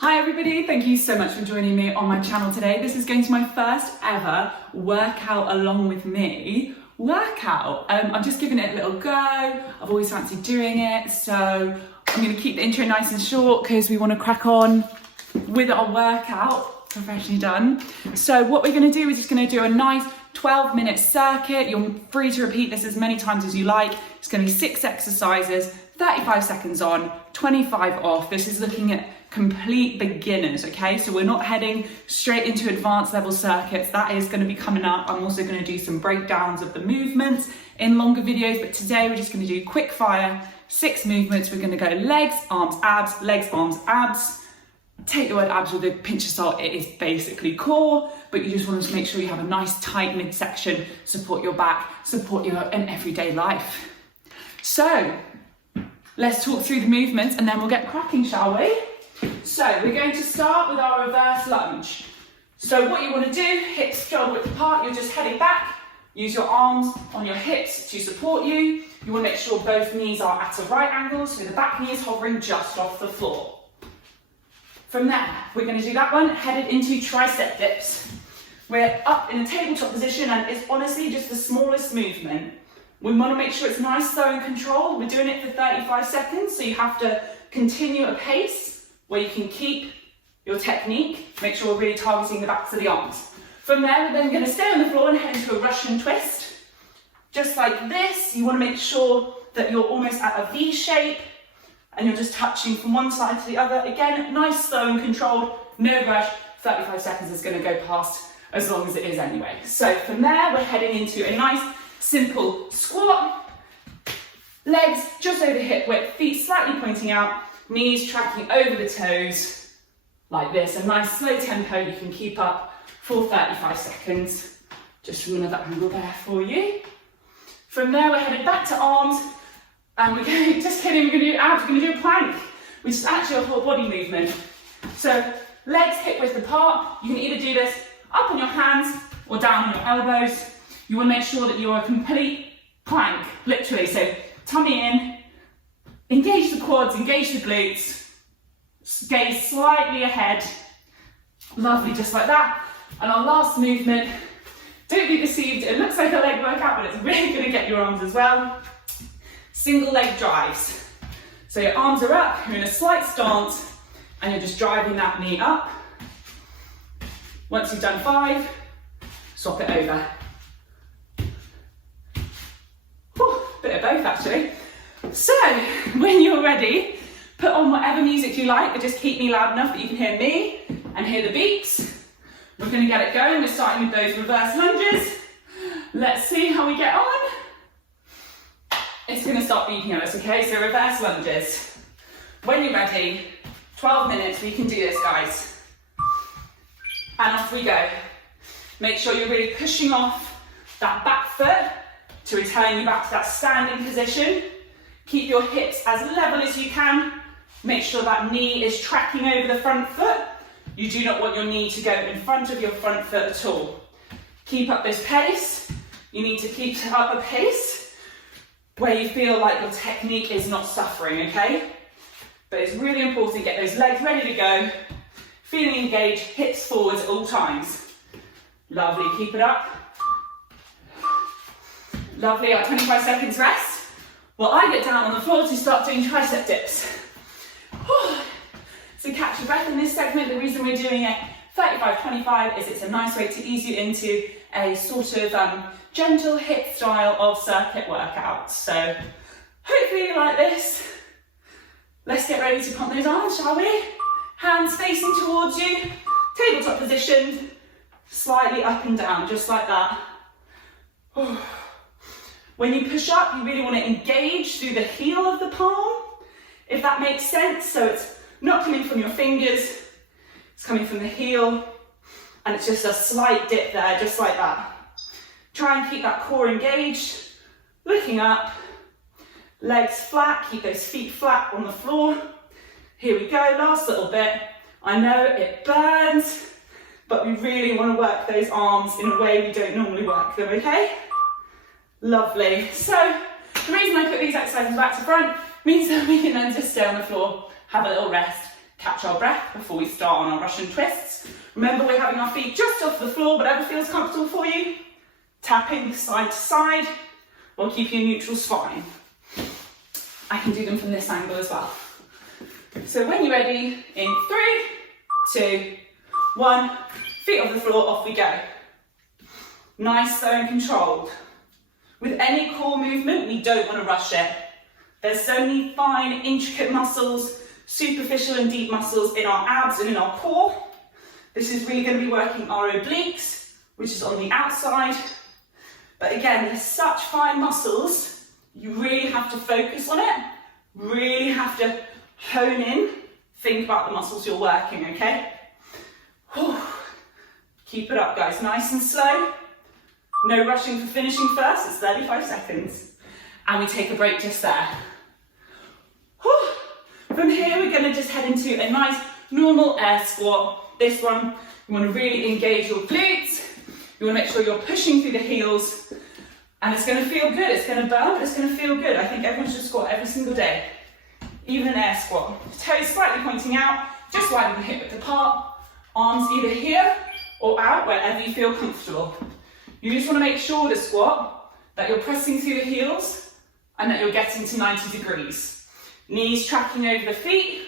Hi everybody, thank you so much for joining me on my channel today. This is going to be my first ever workout along with me workout. I'm just giving it a little go. I've always fancied doing it, so I'm going to keep the intro nice and short because we want to crack on with our workout, professionally done. So what we're going to do is just going to do a nice 12-minute circuit. You're free to repeat this as many times as you like. It's going to be 6 exercises, 35 seconds on, 25 off. This is looking at complete beginners, okay? So we're not heading straight into advanced level circuits. That is going to be coming up. I'm also going to do some breakdowns of the movements in longer videos, but today we're just going to do quick fire, 6 movements. We're going to go legs, arms, abs, legs, arms, abs. Take the word abs with a pinch of salt. It is basically core, but you just want to make sure you have a nice tight midsection, support your back, support your everyday life. So let's talk through the movements and then we'll get cracking, shall we? So we're going to start with our reverse lunge. So what you want to do, hips shoulder width apart, you're just heading back, use your arms on your hips to support you. You want to make sure both knees are at a right angle, so the back knee is hovering just off the floor. From there, we're going to do that one, headed into tricep dips. We're up in a tabletop position and it's honestly just the smallest movement. We want to make sure it's nice, slow and controlled. We're doing it for 35 seconds, so you have to continue a pace where you can keep your technique. Make sure we're really targeting the backs of the arms. From there, we're then going to stay on the floor and head into a Russian twist. Just like this, you want to make sure that you're almost at a V shape and you're just touching from one side to the other. Again, nice, slow and controlled, no rush. 35 seconds is going to go past as long as it is anyway. So from there, we're heading into a nice, simple squat. Legs just over hip width, feet slightly pointing out, knees tracking over the toes, like this. A nice slow tempo you can keep up for 35 seconds. Just from another angle there for you. From there, we're headed back to arms, and we're going, just kidding, we're going to do abs, we're going to do a plank, which is actually a whole body movement. So legs hip width apart, you can either do this up on your hands or down on your elbows. You want to make sure that you're a complete plank, literally. So tummy in, engage the quads, engage the glutes, gaze slightly ahead. Lovely, just like that. And our last movement, don't be deceived, it looks like a leg workout, but it's really going to get your arms as well. Single leg drives. So your arms are up, you're in a slight stance, and you're just driving that knee up. Once you've done 5, swap it over. Whew, bit of both actually. So, when you're ready, put on whatever music you like, but just keep me loud enough that you can hear me and hear the beats. We're going to get it going. We're starting with those reverse lunges. Let's see how we get on. It's going to start beeping at us, okay? So reverse lunges. When you're ready, 12 minutes, we can do this, guys. And off we go. Make sure you're really pushing off that back foot to return you back to that standing position. Keep your hips as level as you can. Make sure that knee is tracking over the front foot. You do not want your knee to go in front of your front foot at all. Keep up this pace. You need to keep up a pace where you feel like your technique is not suffering, okay? But it's really important to get those legs ready to go. Feeling engaged, hips forwards at all times. Lovely, keep it up. Lovely, our 25 seconds rest. Well, I get down on the floor to start doing tricep dips. So catch your breath in this segment. The reason we're doing it 35-25 is it's a nice way to ease you into a sort of gentle hip style of circuit workout. So hopefully you like this. Let's get ready to pump those arms, shall we? Hands facing towards you, tabletop position, slightly up and down, just like that. When you push up, you really want to engage through the heel of the palm, if that makes sense. So it's not coming from your fingers, it's coming from the heel, and it's just a slight dip there, just like that. Try and keep that core engaged, looking up, legs flat, keep those feet flat on the floor. Here we go, last little bit. I know it burns, but we really want to work those arms in a way we don't normally work them, okay? Lovely. So the reason I put these exercises back to front means that we can then just stay on the floor, have a little rest, catch our breath before we start on our Russian twists. Remember, we're having our feet just off the floor, whatever feels comfortable for you. Tapping side to side while keeping a neutral spine. I can do them from this angle as well. So when you're ready, in 3, 2, 1, feet off the floor, off we go. Nice, slow and controlled. With any core movement, we don't want to rush it. There's so many fine, intricate muscles, superficial and deep muscles in our abs and in our core. This is really going to be working our obliques, which is on the outside. But again, there's such fine muscles, you really have to focus on it, really have to hone in, think about the muscles you're working, okay? Whew. Keep it up, guys, nice and slow. No rushing for finishing first, it's 35 seconds. And we take a break just there. Whew. From here, we're gonna just head into a nice normal air squat. This one, you wanna really engage your glutes. You wanna make sure you're pushing through the heels. And it's gonna feel good, it's gonna burn, but it's gonna feel good. I think everyone should squat every single day. Even an air squat. Toes slightly pointing out, just widen the hip width apart. Arms either here or out, wherever you feel comfortable. You just want to make sure with a squat that you're pressing through the heels and that you're getting to 90 degrees. Knees tracking over the feet,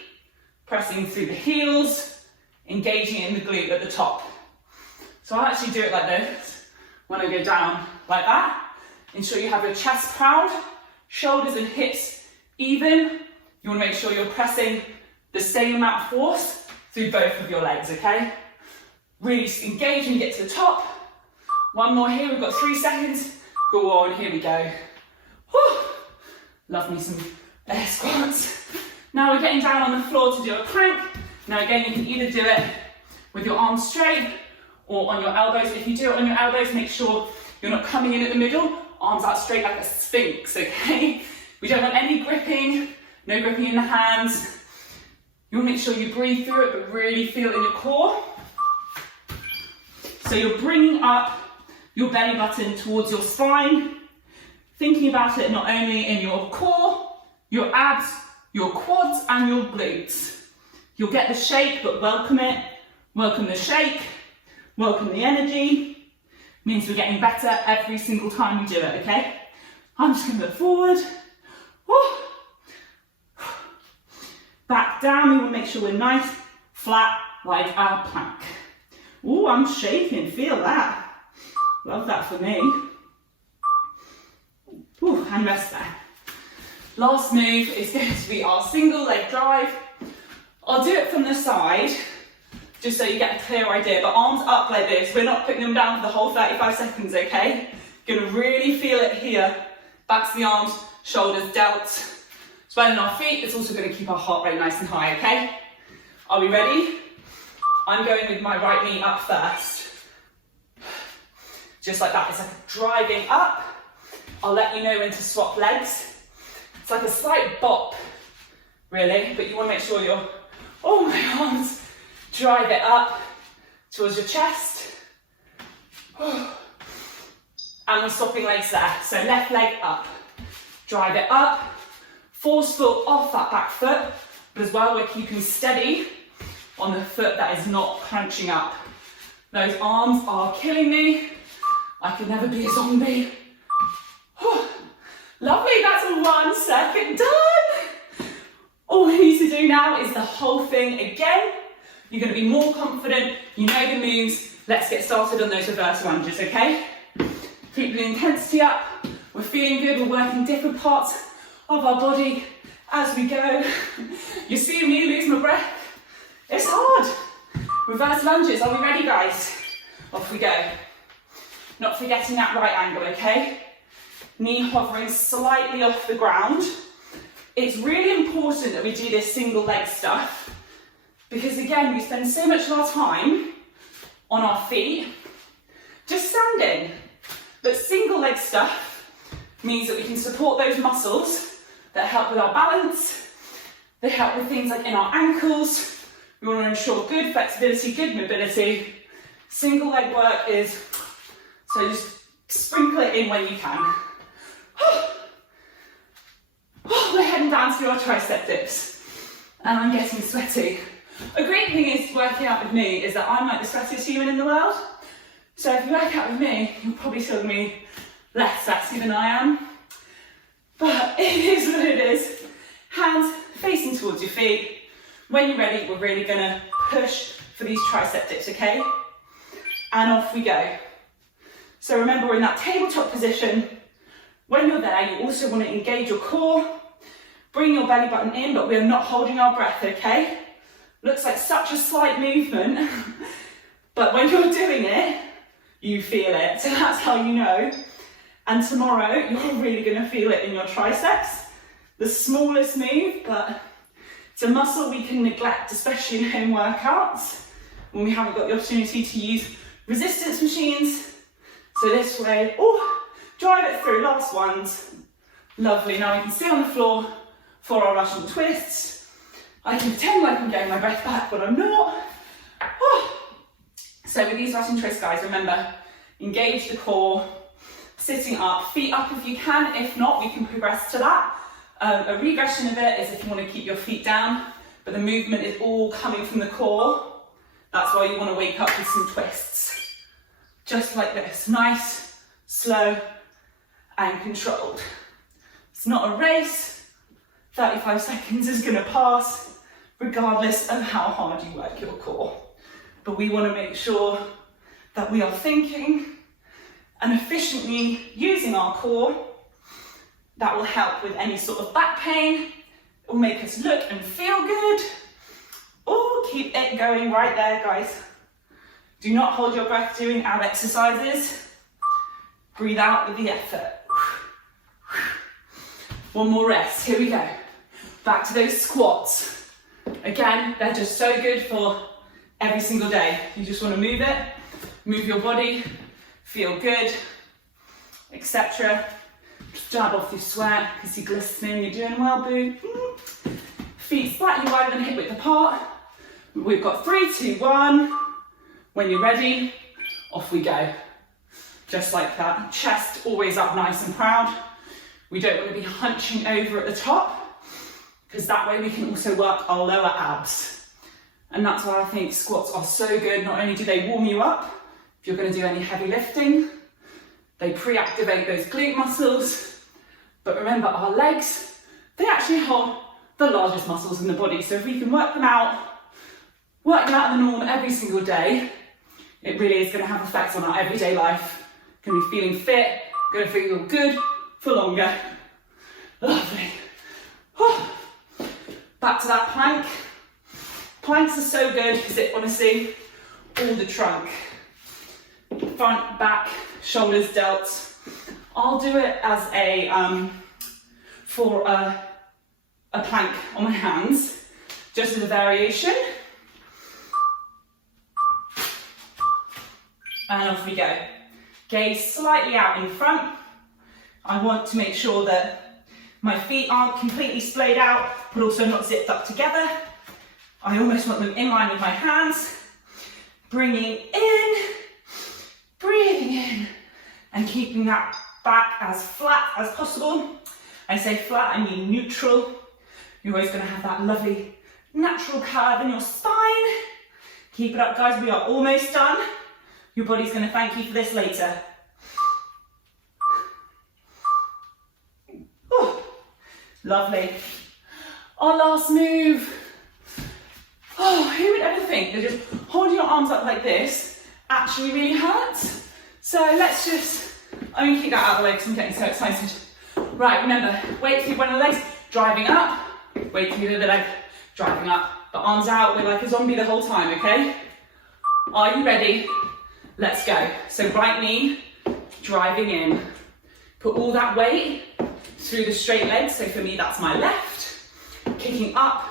pressing through the heels, engaging in the glute at the top. So I'll actually do it like this when I go down like that. Ensure you have your chest proud, shoulders and hips even. You want to make sure you're pressing the same amount of force through both of your legs, okay? Really engage and get to the top. One more here, we've got 3 seconds. Go on, here we go. Whew. Love me some air squats. Now we're getting down on the floor to do a plank. Now again, you can either do it with your arms straight or on your elbows. If you do it on your elbows, make sure you're not coming in at the middle, arms out straight like a sphinx, okay? We don't want any gripping, no gripping in the hands. You want to make sure you breathe through it, but really feel it in your core. So you're bringing up your belly button towards your spine, thinking about it not only in your core, your abs, your quads and your glutes. You'll get the shake, but welcome it. Welcome the shake, welcome the energy. Means we're getting better every single time we do it, okay? I'm just gonna look forward. Woo. Back down, we want to make sure we're nice, flat, like our plank. Oh, I'm shaking, feel that. Love that for me. Ooh, and rest there. Last move is going to be our single leg drive. I'll do it from the side, just so you get a clear idea, but arms up like this. We're not putting them down for the whole 35 seconds, okay? Gonna really feel it here. Back to the arms, shoulders, delts. Swelling our feet, it's also going to keep our heart rate nice and high, okay? Are we ready? I'm going with my right knee up first. Just like that, it's like a driving up. I'll let you know when to swap legs. It's like a slight bop, really, but you want to make sure you're, oh my arms, drive it up towards your chest. And we're swapping legs there. So left leg up, drive it up. Forceful off that back foot, but as well we're keeping steady on the foot that is not crunching up. Those arms are killing me. I could never be a zombie. Whew. Lovely, that's 1 second done. All we need to do now is the whole thing again. You're going to be more confident, you know the moves. Let's get started on those reverse lunges, okay? Keep the intensity up. We're feeling good, we're working different parts of our body as we go. You see me lose my breath. It's hard. Reverse lunges, are we ready, guys? Off we go. Not forgetting that right angle, okay? Knee hovering slightly off the ground. It's really important that we do this single leg stuff because again, we spend so much of our time on our feet, just standing. But single leg stuff means that we can support those muscles that help with our balance. They help with things like in our ankles. We want to ensure good flexibility, good mobility. Single leg work is, so just sprinkle it in when you can. We're heading down to our tricep dips. And I'm getting sweaty. A great thing is working out with me is that I'm like the sweatiest human in the world. So if you work out with me, you're probably still going to be less sexy than I am. But it is what it is. Hands facing towards your feet. When you're ready, we're really going to push for these tricep dips, okay? And off we go. So remember, we're in that tabletop position. When you're there, you also want to engage your core. Bring your belly button in, but we're not holding our breath, okay? Looks like such a slight movement, but when you're doing it, you feel it. So that's how you know. And tomorrow, you're really going to feel it in your triceps. The smallest move, but it's a muscle we can neglect, especially in home workouts, when we haven't got the opportunity to use resistance machines. So this way, oh, drive it through, last ones. Lovely, now we can stay on the floor for our Russian twists. I can pretend like I'm getting my breath back, but I'm not. Oh. So with these Russian twists, guys, remember, engage the core, sitting up, feet up if you can. If not, we can progress to that. A regression of it is if you want to keep your feet down, but the movement is all coming from the core. That's why you want to wake up with some twists. Just like this, nice, slow, and controlled. It's not a race. 35 seconds is going to pass, regardless of how hard you work your core. But we want to make sure that we are thinking and efficiently using our core. That will help with any sort of back pain. It will make us look and feel good. Oh, keep it going right there, guys. Do not hold your breath doing ab exercises. Breathe out with the effort. One more rest, here we go. Back to those squats. Again, they're just so good for every single day. You just want to move it, move your body, feel good, etc. Jab off your sweat, you can see glistening, you're doing well, boo. Feet slightly wider than hip width apart. We've got 3, 2, 1. When you're ready, off we go. Just like that. Chest always up nice and proud. We don't want to be hunching over at the top, because that way we can also work our lower abs. And that's why I think squats are so good. Not only do they warm you up, if you're going to do any heavy lifting, they pre-activate those glute muscles. But remember, our legs, they actually hold the largest muscles in the body. So if we can work them out in the norm every single day, it really is going to have effects on our everyday life. Going to be feeling fit, going to feel good for longer. Lovely. Oh. Back to that plank. Planks are so good because it honestly, all the trunk. Front, back, shoulders, delts. I'll do it as for a plank on my hands, just as a variation. And off we go. Gaze slightly out in front. I want to make sure that my feet aren't completely splayed out, but also not zipped up together. I almost want them in line with my hands. Bringing in, breathing in, and keeping that back as flat as possible. I say flat, I mean neutral. You're always going to have that lovely natural curve in your spine. Keep it up, guys. We are almost done. Your body's going to thank you for this later. Oh, lovely. Our last move. Oh, who would ever think that just holding your arms up like this actually really hurts? So let's just, I'm going to keep that out of the way because I'm getting so excited. Right, remember, weight through one of the legs, driving up, weight through the other leg, driving up. But arms out, we're like a zombie the whole time, okay? Are you ready? Let's go. So right knee, driving in. Put all that weight through the straight leg. So for me, that's my left. Kicking up.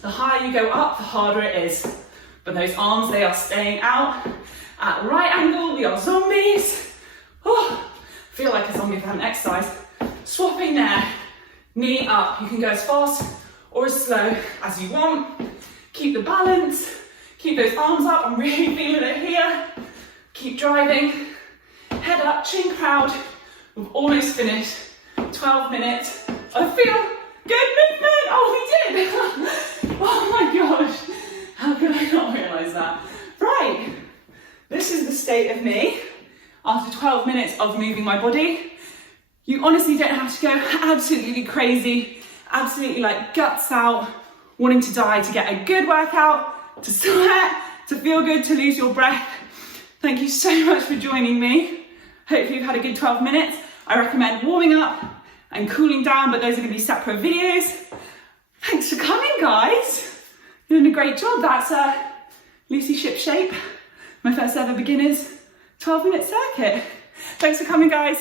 The higher you go up, the harder it is. But those arms, they are staying out at right angle. We are zombies. Oh, feel like a zombie if I haven't exercised. Swapping there. Knee up. You can go as fast or as slow as you want. Keep the balance. Keep those arms up. I'm really feeling it here. Keep driving. Head up, chin proud. We've almost finished. 12 minutes. I feel good movement. Oh, we did. Oh my gosh. How could I not realise that? Right, this is the state of me after 12 minutes of moving my body. You honestly don't have to go absolutely crazy, absolutely like guts out, wanting to die to get a good workout, to sweat, to feel good, to lose your breath. Thank you so much for joining me. Hopefully you've had a good 12 minutes. I recommend warming up and cooling down, but those are going to be separate videos. Thanks for coming, guys. You're doing a great job. That's Lucy Shipshape, my first ever beginners 12-minute circuit. Thanks for coming, guys.